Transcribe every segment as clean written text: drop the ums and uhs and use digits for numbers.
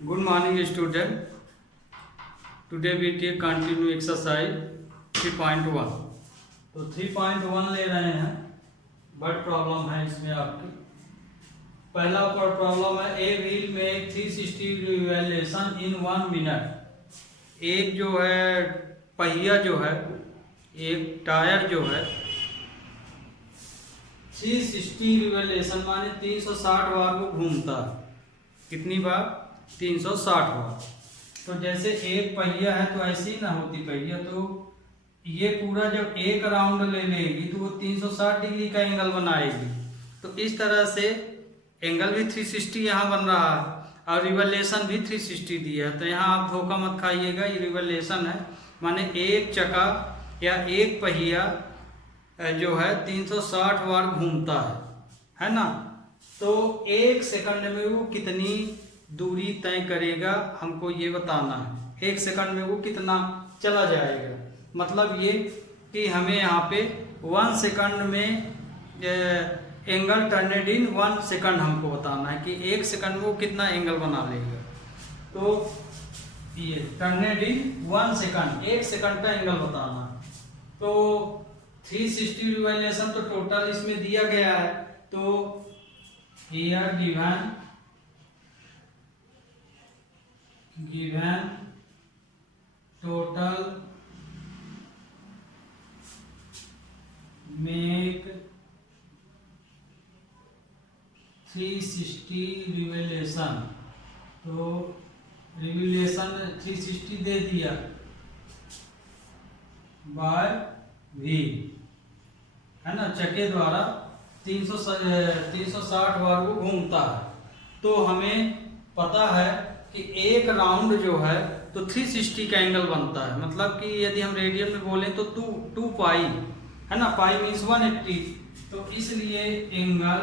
Good morning, student. Today we take continue exercise 3.1. तो 3.1 ले रहे हैं। बट प्रॉब्लम है इसमें आपकी। पहला प्रॉब्लम है a wheel make 360 revolution in 1 minute. एक जो है पहिया जो है, एक टायर जो है 360 रिवॉल्यूशन माने 360 बार वो घूमता है। कितनी बार? 360 बार। तो जैसे एक पहिया है तो ऐसी ना होती पहिया, तो ये पूरा जब एक राउंड ले लेगी तो वो 360 डिग्री का एंगल बनाएगी। तो इस तरह से एंगल भी 360 यहाँ बन रहा है और रिवॉल्यूशन भी 360 दिया है। तो यहाँ आप धोखा मत खाइएगा, ये रिवॉल्यूशन है माने एक चक्का या एक पहिया जो है 360 बार घूमता है ना। तो एक सेकंड में वो कितनी दूरी तय करेगा हमको ये बताना है। एक सेकंड में वो कितना चला जाएगा, मतलब ये कि हमें यहाँ पे 1 सेकंड में एंगल टर्नेड इन 1 सेकंड हमको बताना है कि 1 सेकंड में वो कितना एंगल बना लेगा। तो ये टर्नेड इन 1 सेकंड, 1 सेकंड का एंगल बताना है। तो 360 रिवॉल्यूशन तो टोटल इसमें दिया गया है। तो here given total make 360 revolution. तो रिवॉल्यूशन 360 दे दिया बाय वी, है ना। चक्के द्वारा 360 बार वो घूमता है। तो हमें पता है कि एक राउंड जो है तो 360 का एंगल बनता है, मतलब कि यदि हम रेडियन में बोले तो 2 पाई, है ना। पाई मीन्स 180। तो इसलिए एंगल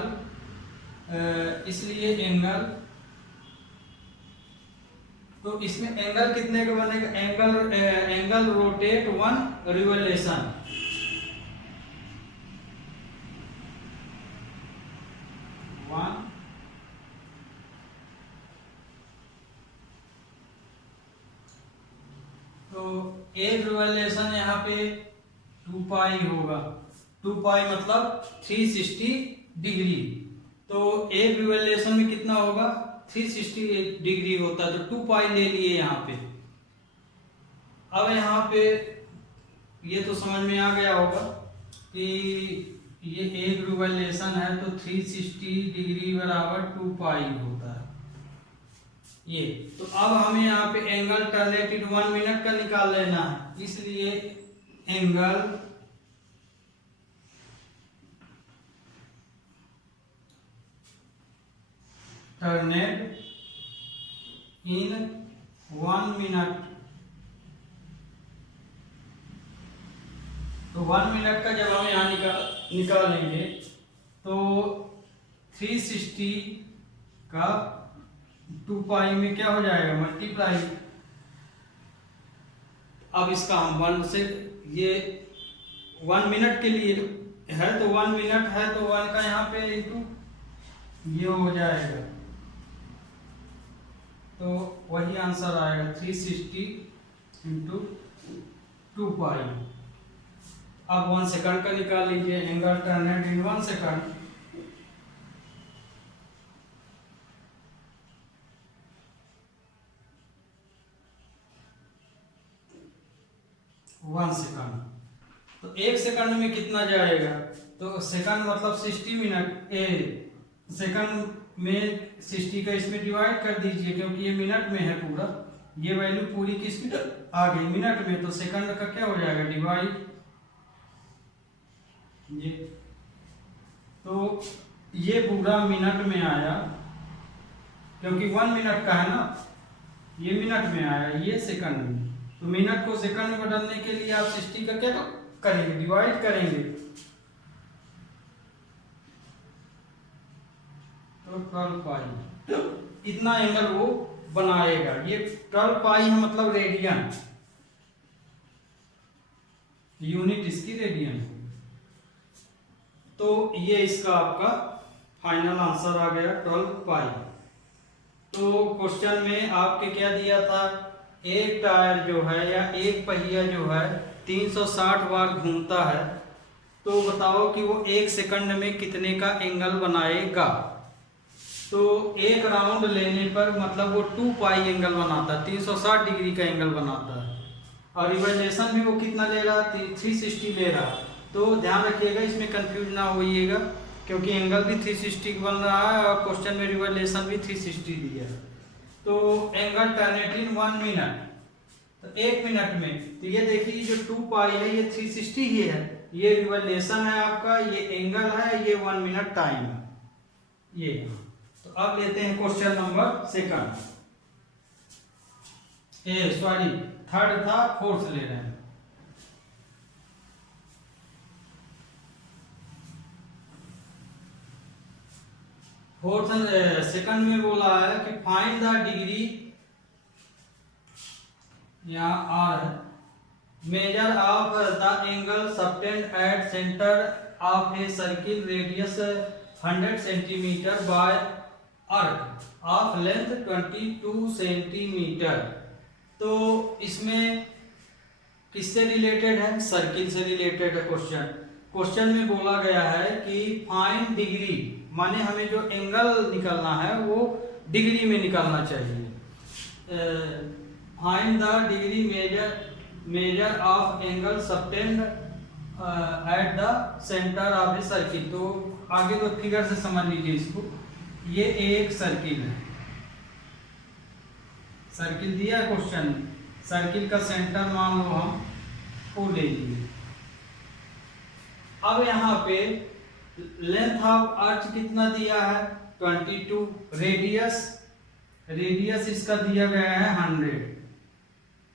तो इसमें एंगल कितने का बनेगा? Angle rotate 1 revolution. तो एक रिवॉल्यूशन यहाँ पे 2 पाई होगा। 2 पाई मतलब 360 डिग्री। तो एक रिवॉल्यूशन में कितना होगा? 360 डिग्री होता है, तो 2 पाई ले लिए यहाँ पे। अब यहाँ पे ये तो समझ में आ गया होगा कि ये एक रिवॉल्यूशन है तो 360 डिग्री बराबर 2 पाई होता है ये। तो अब हमें यहाँ पे एंगल टर्नेटेड 1 मिनट का निकाल लेना है, इसलिए एंगल टर्नेड इन 1 मिनट। तो 1 मिनट का जब हम यहाँ निकालेंगे तो 360 का 2 पाई में क्या हो जाएगा? मल्टीप्लाई। अब इसका हम 1 से, ये 1 मिनट के लिए है तो 1 मिनट है तो 1 का यहाँ पे इंटू ये हो जाएगा। तो वही आंसर आएगा 360 इंटू 2 पाई। अब 1 सेकंड का निकाल लीजिए, एंगल टर्नेड इन 1 सेकंड। तो 1 सेकंड में कितना जाएगा? तो सेकंड मतलब 60 मिनट। सेकंड में 60 का इसमें डिवाइड कर दीजिए, क्योंकि ये मिनट में है पूरा। ये वैल्यू पूरी किस में आ गई? मिनट में। तो सेकंड का क्या हो जाएगा? डिवाइड ये। तो ये पूरा मिनट में आया, क्योंकि 1 मिनट का है ना, ये मिनट में आया, ये सेकंड में। तो मिनट को सेकंड में बदलने के लिए आप 60 का क्या करेंगे? डिवाइड करेंगे। तो 12 पाई इतना एंगल वो बनाएगा। ये 12 पाई है, मतलब रेडियन, यूनिट इसकी रेडियन। तो ये इसका आपका फाइनल आंसर आ गया 12 पाई। तो क्वेश्चन में आपके क्या दिया था, एक टायर जो है या एक पहिया जो है 360 बार घूमता है, तो बताओ कि वो 1 सेकंड में कितने का एंगल बनाएगा। तो एक राउंड लेने पर मतलब वो 2 पाई एंगल बनाता है, 360 डिग्री का एंगल बनाता है, और रिवॉल्यूशन भी वो कितना ले रहा है, 360 ले रहा है। तो ध्यान रखिएगा, इसमें कंफ्यूज ना होइएगा, क्योंकि एंगल भी 360 बन रहा है और क्वेश्चन में रिवॉल्यूशन भी 360 दिया है। तो एंगल टर्नेट इन 1 मिनट, तो 1 मिनट में, तो ये देखिए जो 2 पाई है ये 360 ही है, ये रिवॉल्यूशन है आपका, ये एंगल है, ये 1 मिनट टाइम है ये। तो अब लेते हैं question number second, sorry third था, फोर्थ ले रहे हैं। फोर्थ सेकंड में बोला है कि फाइंड द डिग्री, यहाँ आर है, measure of the angle subtend at centre of a circle radius 100 centimetre bye arc of length 22 centimetre. तो इसमें किससे रिलेटेड है, सर्किल से रिलेटेड है क्वेश्चन। क्वेश्चन में बोला गया है कि फाइंड डिग्री, माने हमें जो एंगल निकालना है वो डिग्री में निकालना चाहिए। Find the degree measure of angle subtend at the centre of a circle. तो आगे तो फिगर से समझ लीजिए इसको, ये एक सर्किल है, सर्किल दिया है क्वेश्चन, सर्किल का सेंटर मान लो हम को ले लिए। अब यहाँ पे लेंथ ऑफ अर्थ कितना दिया है, 22, रेडियस इसका दिया गया है 100,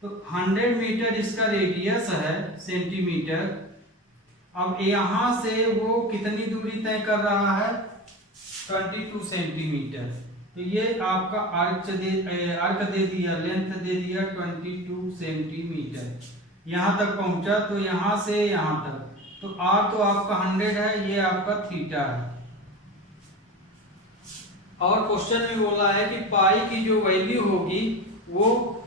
तो 100 मीटर इसका रेडियस है सेंटीमीटर। अब यहाँ से वो कितनी दूरी तय कर रहा है, 22 सेंटीमीटर। तो ये आपका आर्क दे दिया, लेंथ दे दिया 22 सेंटीमीटर, यहाँ तक पहुंचा। तो यहाँ से यहाँ तक, तो आर तो आपका 100 है, ये आपका थीटा है। और क्वेश्चन में बोला है कि पाई की जो वैल्यू होगी वो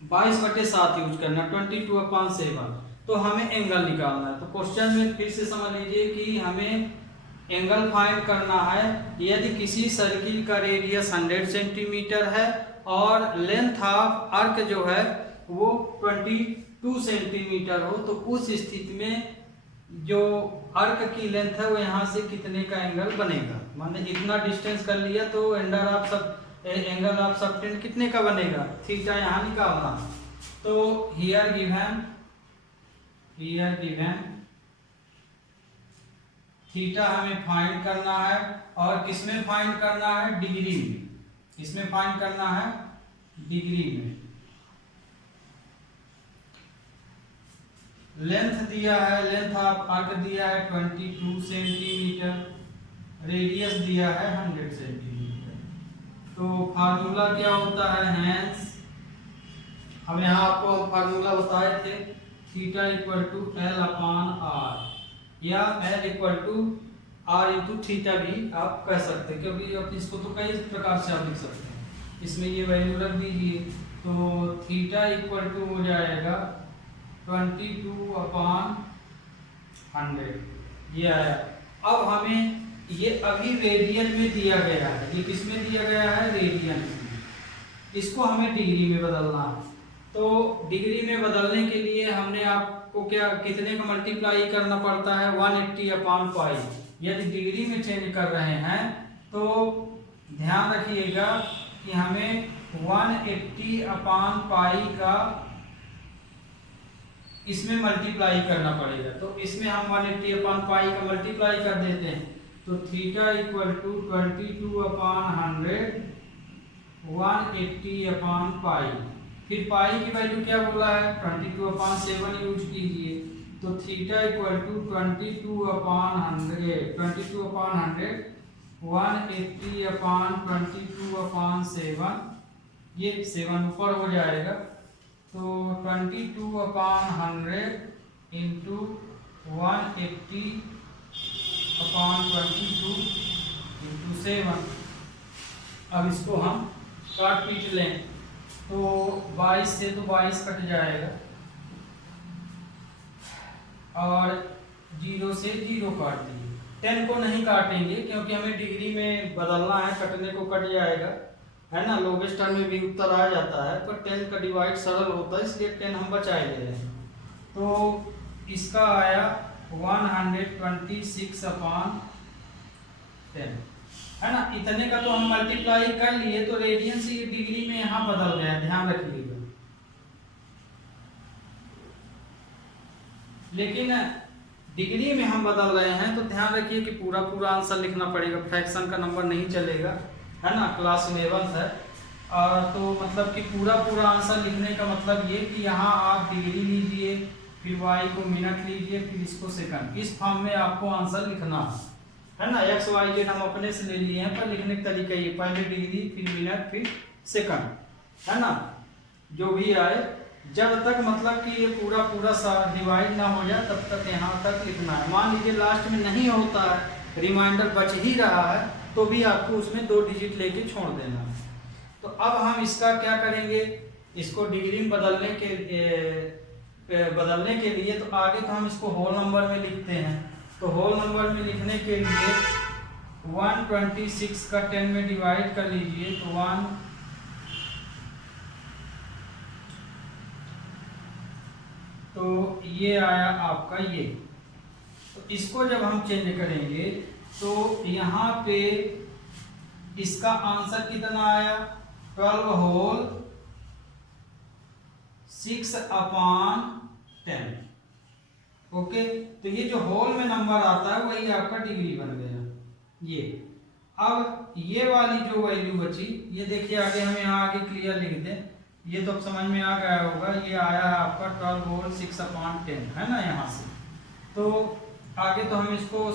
22/7 यूज करना, 22/7। तो हमें एंगल निकालना है। तो क्वेश्चन में फिर से समझ लीजिए कि हमें एंगल फाइंड करना है। यदि किसी सर्किल का रेडियस 100 सेंटीमीटर है और लेंथ ऑफ आर्क जो है वो 22 सेंटीमीटर हो, तो उस स्थिति में जो आर्क की लेंथ है वो यहाँ से कितने का एंगल बनेगा। माने इतना डिस्टेंस कर लिया तो एंगल ऑफ सबटेंड कितने का बनेगा, थीटा यहाँ निकालना। तो हियर गिवन थीटा हमें फाइंड करना है, और किसमें फाइंड करना है, डिग्री में। किसमें फाइंड करना है, डिग्री में। लेंथ दिया है, लेंथ ऑफ आर्क दिया है 22 सेंटीमीटर, रेडियस दिया है 100 सेंटीमीटर। तो फार्मूला क्या होता है, हेंस हम यहाँ आपको फार्मूला बताए थे, थीटा इक्वल टू L/R, या L equal to R into theta भी आप कह सकते हैं, क्योंकि अब इसको तो कई प्रकार से आप लिख सकते हैं। इसमें ये वैल्यू रख दीजिए, तो थीटा इक्वल टू हो जाएगा 22/100, ये आया। अब हमें ये अभी रेडियन में दिया गया है, ये किस में दिया गया है, रेडियन में। इसको हमें डिग्री में बदलना है। तो डिग्री में बदलने के लिए हमने आपको क्या, कितने का मल्टीप्लाई करना पड़ता है, 180/पाई। यदि डिग्री में चेंज कर रहे हैं तो ध्यान रखिएगा कि हमें 180/पाई का इसमें मल्टीप्लाई करना पड़ेगा। तो इसमें हम 180/पाई का मल्टीप्लाई कर देते हैं, तो थीटा इक्वल टू 22/100 180/पाई। फिर पाई की वैल्यू क्या बोला है, 22/7 यूज कीजिए। तो थीटा इक्वल टू 22/100 180/22/7, ये 7 ऊपर हो जाएगा। तो 22/100 इंटू 180/22 इंटू 7। अब इसको हम काट पीट लें तो 22 से तो 22 कट जाएगा और 0 से 0 काट दिए। 10 को नहीं काटेंगे क्योंकि हमें डिग्री में बदलना है, कटने को कट जाएगा, है ना। लोवेस्ट टर्म में भी उत्तर आ जाता है, पर 10 का डिवाइड सरल होता है, इसलिए 10 हम बचा ले रहे हैं। तो इसका आया 126/10, है ना। इतने का तो हम मल्टीप्लाई कर लिए, तो रेडियंस ये डिग्री में यहाँ बदल गया, ध्यान रखिएगा। लेकिन डिग्री में हम बदल रहे हैं तो ध्यान रखिए कि पूरा पूरा आंसर लिखना पड़ेगा, फ्रैक्शन का नंबर नहीं चलेगा, है ना। क्लास 11 है तो मतलब कि पूरा पूरा आंसर लिखने का मतलब ये कि यहाँ आप डिग्री लीजिए, फिर y को मिनट लीजिए, फिर इसको सेकंड, इस फॉर्म में आपको आंसर लिखना है ना। x y z हम अपने से ले लिए हैं, पर लिखने का तरीका ये, पहले डिग्री, फिर मिनट, फिर सेकंड, है ना। जो भी आए, जब तक मतलब कि ये पूरा पूरा डिवाइड ना हो जाए तब तक यहाँ तक लिखना है। मान लीजिए लास्ट में नहीं होता है, रिमाइंडर बच ही रहा है, तो भी आपको उसमें 2 डिजिट लेके छोड़ देना है। तो अब हम इसका क्या करेंगे, इसको डिग्री में बदलने के लिए तो आगे तो हम इसको होल नंबर में लिखते हैं। तो होल नंबर में लिखने के लिए 126 का 10 में डिवाइड कर लीजिए, तो 1 तो ये आया आपका ये। तो इसको जब हम चेंज करेंगे तो यहाँ पे इसका आंसर कितना आया, 12 होल 6/10। ओके, तो ये जो होल में नंबर आता है वही आपका डिग्री बन गया ये। अब ये वाली जो वैल्यू बची, ये देखिए आगे हम यहाँ आगे क्लियर लिख दें, ये तो अब समझ में आ गया होगा। ये आया है आपका 12 होल 6/10, है ना। यहाँ से तो आगे तो हम इसको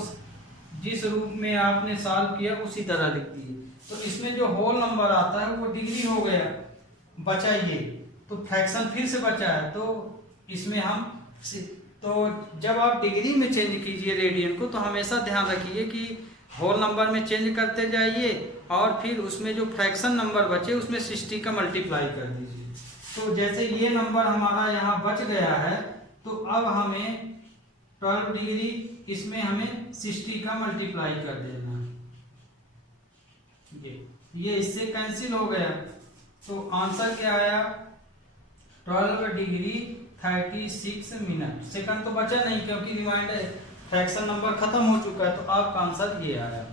जिस रूप में आपने सॉल्व किया उसी तरह लिख दिए। तो इसमें जो होल नंबर आता है वो डिग्री हो गया, बचा ये, तो फ्रैक्शन फिर से बचा है। तो इसमें हम तो जब आप डिग्री में चेंज कीजिए रेडियन को, तो हमेशा ध्यान रखिए कि होल नंबर में चेंज करते जाइए और फिर उसमें जो फ्रैक्शन नंबर बचे उसमें 60 का मल्टीप्लाई कर दीजिए। तो जैसे ये नंबर हमारा यहाँ बच गया है, तो अब हमें 12 डिग्री, इसमें हमें 60 का मल्टीप्लाई कर देना है। ये इससे कैंसिल हो गया, तो आंसर क्या आया, 12 डिग्री 36 मिनट। सेकंड तो बचा नहीं क्योंकि रिमाइंडर फ्रैक्शन नंबर खत्म हो चुका है, तो आपका आंसर ये आया।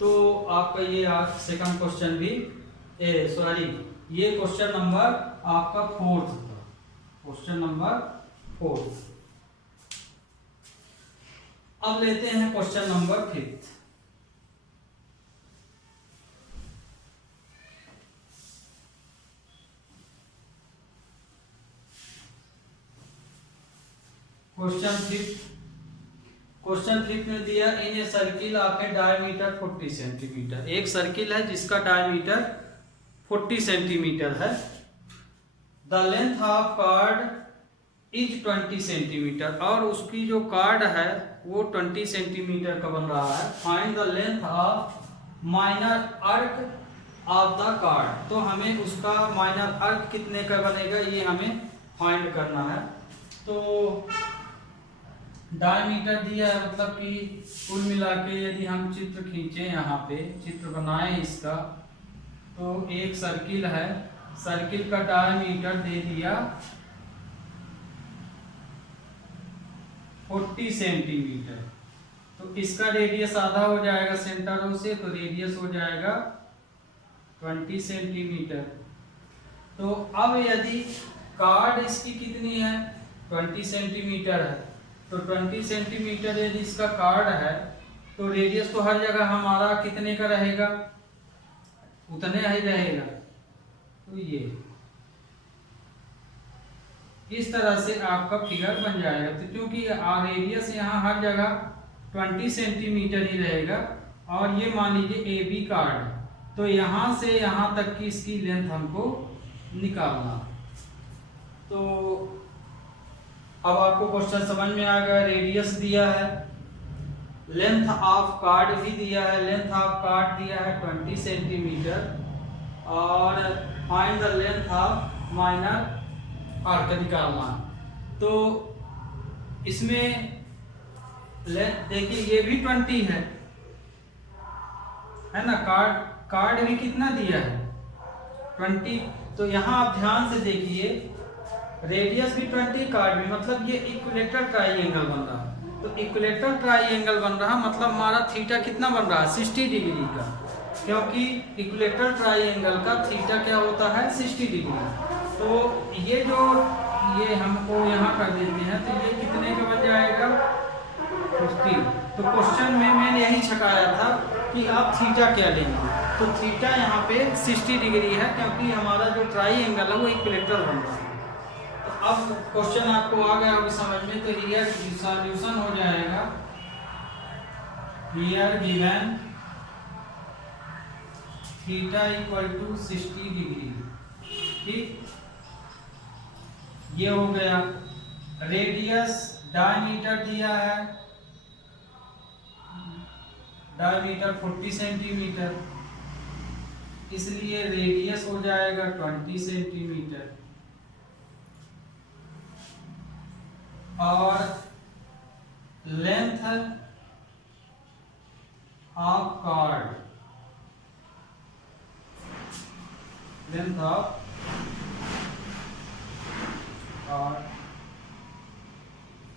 तो आपका ये सेकंड क्वेश्चन भी ये क्वेश्चन नंबर आपका 4th था, क्वेश्चन नंबर 4th। अब लेते हैं क्वेश्चन नंबर 5th। क्वेश्चन 5 में दिया, in a circle of a diameter 40 centimetre. एक सर्किल है जिसका डायमीटर 40 सेंटीमीटर है। The length of card is 20 centimetre, और उसकी जो कार्ड है वो 20 सेंटीमीटर का बन रहा है। Find the length of minor arc of the card. तो हमें उसका माइनर आर्क कितने का बनेगा ये हमें फाइंड करना है। तो डायमीटर दिया है, मतलब कि कुल मिला के यदि हम चित्र खींचे, यहाँ पे चित्र बनाए इसका, तो एक सर्किल है, सर्किल का डायमीटर दे दिया 40 सेंटीमीटर। तो इसका रेडियस आधा हो जाएगा सेंटरों से, तो रेडियस हो जाएगा 20 सेंटीमीटर। तो अब यदि कार्ड इसकी कितनी है, 20 सेंटीमीटर है, तो 20 सेंटीमीटर यदि इसका कार्ड है, तो रेडियस तो हर जगह हमारा कितने का रहेगा, उतने ही रहेगा। तो ये इस तरह से आपका फिगर बन जाएगा। तो क्योंकि रेडियस यहाँ हर जगह 20 सेंटीमीटर ही रहेगा, और ये मान लीजिए ए बी कार्ड है, तो यहाँ से यहाँ तक की इसकी लेंथ हमको निकालना। तो अब आपको क्वेश्चन समझ में आ गया, रेडियस दिया है, लेंथ ऑफ कार्ड भी दिया है, लेंथ ऑफ कार्ड दिया है 20 सेंटीमीटर और find the length of minor arc निकालना। तो इसमें देखिए ये भी 20 है ना, कार्ड भी कितना दिया है 20। तो यहाँ आप ध्यान से देखिए रेडियस भी 20, कार्ड भी, मतलब ये इक्विलेटरल ट्राइंगल बन रहा है। तो इक्विलेटरल ट्राइंगल बन रहा मतलब हमारा थीटा कितना बन रहा है 60 डिग्री का, क्योंकि इक्विलेटरल ट्राइंगल का थीटा क्या होता है 60 डिग्री। तो ये जो ये हमको यहाँ कर देते हैं तो ये कितने का बन जाएगा 50। तो क्वेश्चन में मैंने यही छकाया था कि आप थीटा क्या लेंगे। तो थीटा यहाँ पे 60 डिग्री है क्योंकि हमारा जो ट्राइंगल है वो इक्विलेटरल बन रहा है। तो अब क्वेश्चन आपको आ गया अभी समझ में, तो हियर सॉल्यूशन हो जाएगा here given theta equal to 60 degree. ठीक, ये हो गया। रेडियस डायमीटर दिया है, डायमीटर 40 सेंटीमीटर, इसलिए रेडियस हो जाएगा 20 सेंटीमीटर और length of card, length of card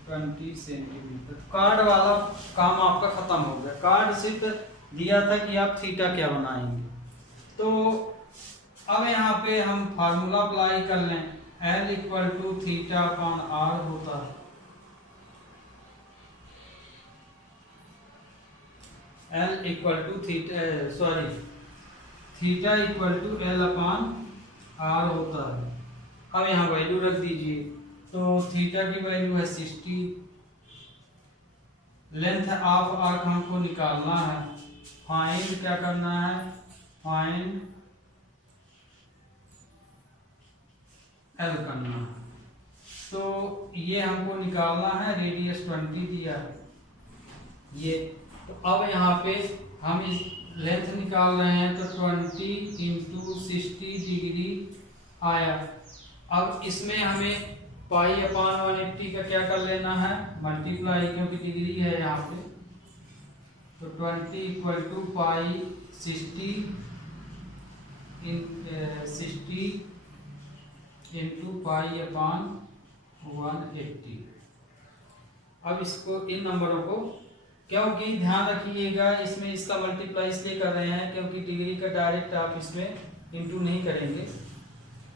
20 centimetre. Card वाला काम आपका खत्म हो गया। कार्ड सिर्फ दिया था कि आप थीटा क्या बनाएंगे। तो अब यहाँ पे हम फार्मूला अप्लाई कर लें, L equal to theta upon R होता है। L equal to theta equal to L upon R होता है। अब यहाँ वैल्यू रख दीजिए। तो थीटा की वैल्यू है 60, लेंथ ऑफ आर्क हमको निकालना है, फाइंड क्या करना है, फाइंड L करना है। तो ये हमको निकालना है, रेडियस 20 दिया है ये। तो अब यहाँ पे हम इस लेंथ निकाल रहे हैं तो 20 इंटू 60 डिग्री आया। अब इसमें हमें पाई अपॉन 180 का क्या कर लेना है, मल्टीप्लाई, क्योंकि डिग्री है यहाँ पे। तो 20 equal to pi 60 into pi upon 180। अब इसको इन नंबरों को, क्योंकि ध्यान रखिएगा इसमें इसका मल्टीप्लाई इसलिए कर रहे हैं क्योंकि डिग्री का डायरेक्ट आप इसमें इंटू नहीं करेंगे,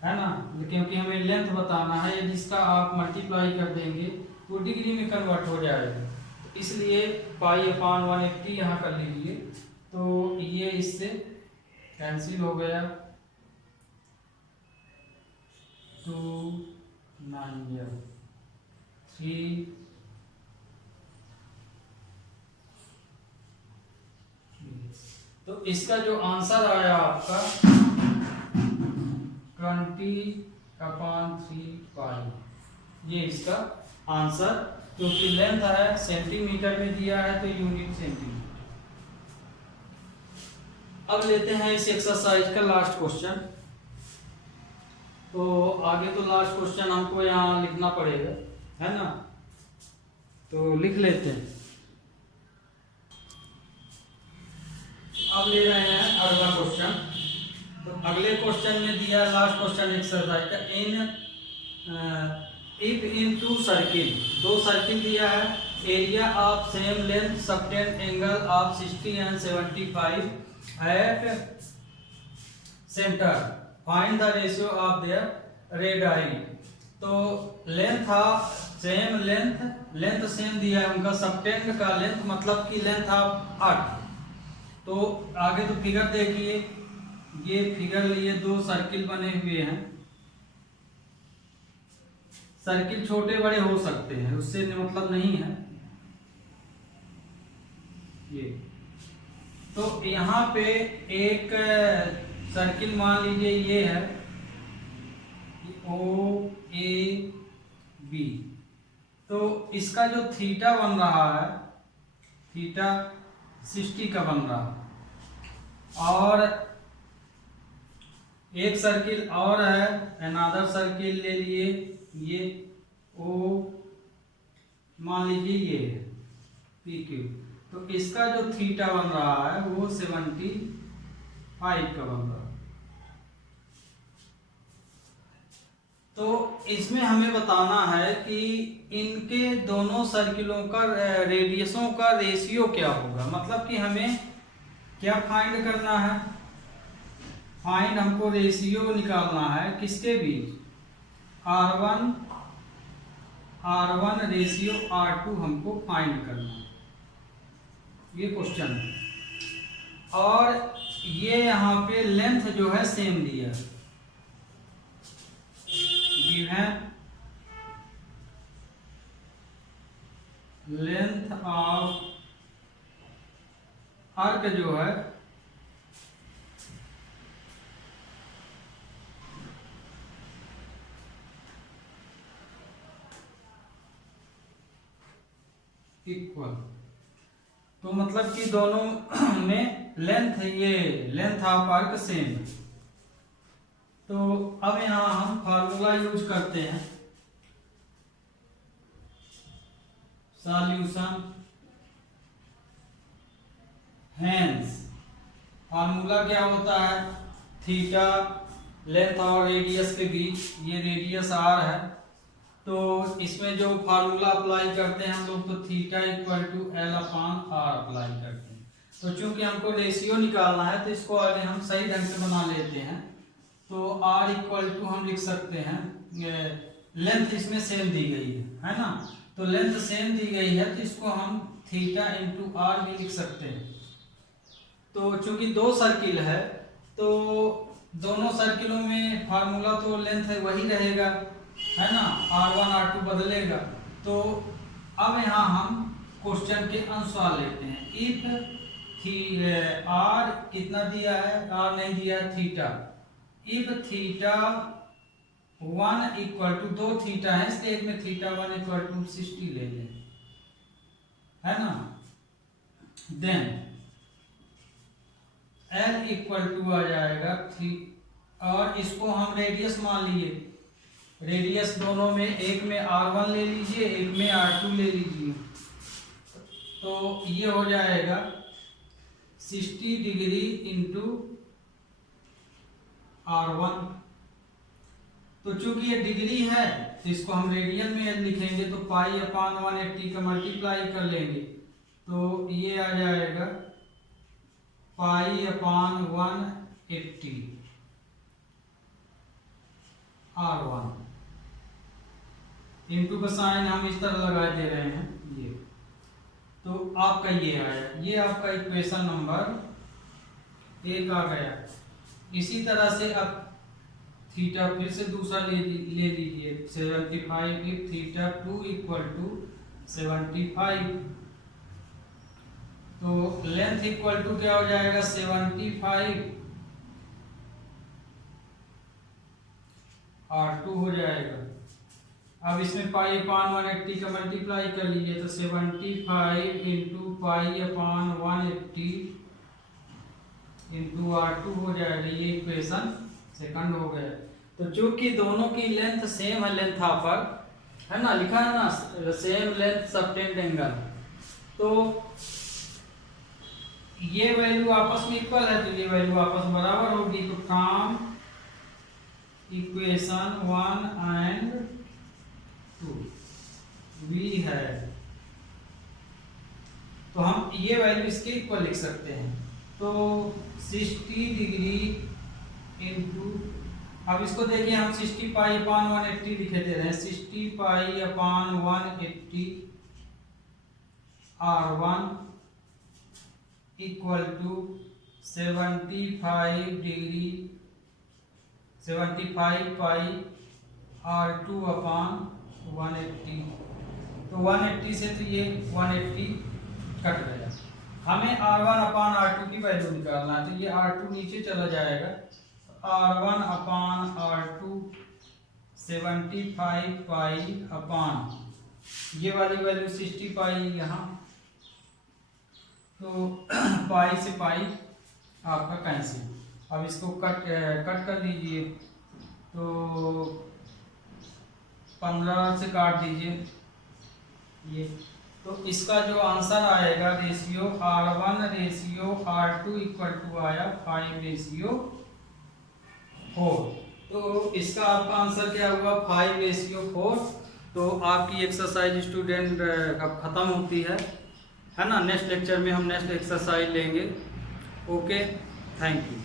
है ना, क्योंकि हमें लेंथ बताना है। यदि इसका आप मल्टीप्लाई कर देंगे वो डिग्री में कन्वर्ट हो जाएगा। तो इसलिए पाई अपॉन 180 यहाँ कर लीजिए। तो ये इससे कैंसिल हो गया, 2 9 3 तो इसका जो आंसर आया आपका 20/3 पाई, ये इसका आंसर, क्योंकि लेंथ है सेंटीमीटर में दिया है तो यूनिट सेंटीमीटर। अब लेते हैं इस एक्सरसाइज का लास्ट क्वेश्चन। तो आगे तो लास्ट क्वेश्चन हमको यहाँ लिखना पड़ेगा, है ना, तो लिख लेते हैं। अब ले रहे हैं अगला क्वेश्चन। तो अगले क्वेश्चन में दिया है लास्ट क्वेश्चन एक्सरसाइज का, इफ इन 2 सर्किल, 2 सर्किल दिया है, area of same length, subtend angle of 60 and 75 at centre, find the ratio of their radii. तो length of same, length same दिया है उनका, सबटेंड का लेंथ मतलब कि लेंथ ऑफ 8। तो आगे तो फिगर देखिए, ये फिगर लिए 2 सर्किल बने हुए हैं। सर्किल छोटे बड़े हो सकते हैं, उससे मतलब नहीं है ये। तो यहाँ पे एक सर्किल मान लीजिए ये है OAB। तो इसका जो थीटा बन रहा है, थीटा 60 का बन रहा। और एक सर्किल और है, अनदर सर्किल ले लिए, ये ओ मान लीजिए ये पी क्यू, तो इसका जो थीटा बन रहा है वो 75 का बन रहा है। तो इसमें हमें बताना है कि इनके दोनों सर्किलों का रेडियसों का रेशियो क्या होगा, मतलब कि हमें क्या फाइंड करना है, फाइंड हमको रेशियो निकालना है किसके बीच, R1 रेशियो R2 हमको फाइंड करना है, ये क्वेश्चन है। और ये यहाँ पे लेंथ जो है सेम दिया है, लेंथ ऑफ आर्क जो है इक्वल, तो मतलब कि दोनों में लेंथ, ये लेंथ ऑफ आर्क सेम है। तो अब यहां हम फार्मूला यूज करते हैं, सॉल्यूशन, हेंस फार्मूला क्या होता है, थीटा लेंथ और रेडियस के बीच, ये रेडियस आर है, तो इसमें जो फार्मूला अप्लाई करते हैं हम लोग, तो theta equal to L upon R apply करते हैं। तो चूंकि हमको रेशियो निकालना है तो इसको आगे हम सही ढंग से बना लेते हैं। तो आर इक्वल टू हम लिख सकते हैं, लेंथ इसमें सेम दी गई है ना, तो लेंथ सेम दी गई है तो इसको हम थीटा इंटू आर भी लिख सकते हैं। तो चूंकि दो सर्किल है तो दोनों सर्किलों में फार्मूला तो लेंथ है वही रहेगा, है ना, R1 R2 बदलेगा। तो अब यहाँ हम क्वेश्चन के अनुसार लेते हैं, इफ आर कितना दिया है, आर नहीं दिया है, theta, if theta 1 equal to, दो थीटा है इसलिए एक में थीटा 1 इक्वल टू 60 ले लें, है ना, देन एल इक्वल टू आ जाएगा थ्री, और इसको हम रेडियस मान लिए, रेडियस दोनों में, एक में R1 ले लीजिए, एक में R2 ले लीजिए, तो ये हो जाएगा 60 डिग्री इंटू R1। तो चूंकि ये डिग्री है तो इसको हम रेडियन में लिखेंगे, तो पाई अपान 180 का मल्टीप्लाई कर लेंगे, तो ये आ जाएगा पाई अपान 180 R1, इनटू का साइन हम इस तरह लगा दे रहे हैं ये, तो आपका ये आया, ये आपका इक्वेशन नंबर 1 आ गया। इसी तरह से अब थीटा फिर से दूसरा ले लीजिए 75, इफ थीटा 2 इक्वल टू 75, तो लेंथ इक्वल टू क्या हो जाएगा 75 R2 हो जाएगा। अब इसमें पाई अपान 180 का मल्टीप्लाई कर लीजिए, तो 75 into pi upon 180 into R2 हो जाएगा, ये इक्वेशन सेकंड हो गया। तो चूंकि दोनों की लेंथ सेम है, लेंथ ऑफ आर्क है ना, लिखा है ना सेम लेंथ सबटेंड एंगल, तो ये वैल्यू आपस में इक्वल है, तो ये वैल्यू आपस में बराबर होगी। तो फ्रॉम इक्वेशन 1 एंड 2 वी है, तो हम ये वैल्यू इसके इक्वल लिख सकते हैं, तो 60 डिग्री इंटू, अब इसको देखिए हम 60 पाई अपान 180 लिखे दे रहे हैं, 60 pi upon 180 R1 equal to 75 degree 75 pi R2 upon 180, तो 180 से तो ये 180 कट गया। हमें R1 अपान R2 की वैल्यू निकालना है, तो ये R2 नीचे चला जाएगा, R1 अपान R2 75 पाई अपान ये वाली वैल्यू 60 पाई यहाँ तो पाई से पाई आपका कैंसिल। अब इसको कट कर दीजिए, तो 15 से काट दीजिए ये। तो इसका जो आंसर आएगा ratio R1 ratio R2 equal to आया 5:4। तो इसका आपका आंसर क्या हुआ 5:4। तो आपकी एक्सरसाइज स्टूडेंट अब खत्म होती है ना। नेक्स्ट लेक्चर में हम नेक्स्ट एक्सरसाइज लेंगे। Okay, thank you.